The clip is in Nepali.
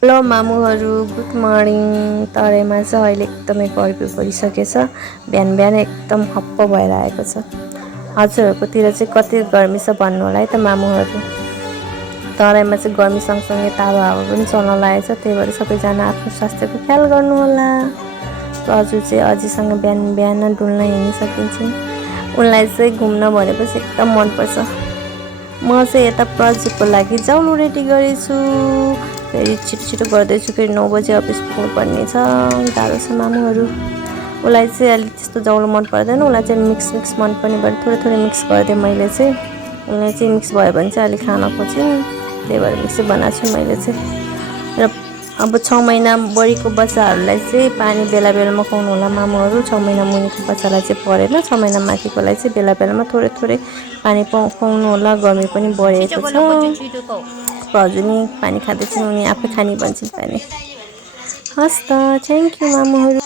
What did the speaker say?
Hello मामुहरू, good morning. तराईमा चाहिँ अहिले एकदमै गर्मी परिसकेछ। बिहान बिहान एकदम हप्प भएर आएको छ। हजुरहरूकोतिर चाहिँ कति गर्मी छ भन्नु होला है त मामुहरू। तराईमा चाहिँ गर्मी सँगसँगै तातो हावा पनि चल्न लागेको छ, त्यही भएर सबैजना आफ्नो स्वास्थ्यको ख्याल गर्नुहोला। हजुर चाहिँ अझैसँग बिहान बिहान डुल्न हिँडिसकिन्छन्। उनलाई चाहिँ घुम्न भनेपछि एकदम मनपर्छ। म चाहिँ यता प्रोजेक्टको लागि जाउनु रेडी गरेछु। फेरि छिटो गर्दैछु, फेरि 9 बजे अफिस पुग्नुपर्ने छ। गाह्रो छ मामुहरू। उसलाई चाहिँ अलिक त्यस्तो जाउलो मन पर्दैन, उसलाई चाहिँ मिक्स मनपर्ने भएर थोरै मिक्स गरिदिएँ मैले चाहिँ। उसलाई चाहिँ मिक्स भयो भने चाहिँ अलिक खान खोज्छन्, त्यही भएर मिक्सै बनाएको छु मैले चाहिँ। र अब 6 महिना बढीको बच्चाहरूलाई चाहिँ पानी बेला बेलामा खुवाउनु होला मामुहरू। 6 महिना मुनिको बच्चालाई चाहिँ परेन, 6 महिना माथिकोलाई चाहिँ बेला बेलामा थोरै पानी खुवाउनु होला। गर्मी पनि बढेको छ। हजुर नि पानी खाँदैछन्, उनी आफै खानी भन्छन् पानी। हस् त, थ्याङ्क यू मामुहरू।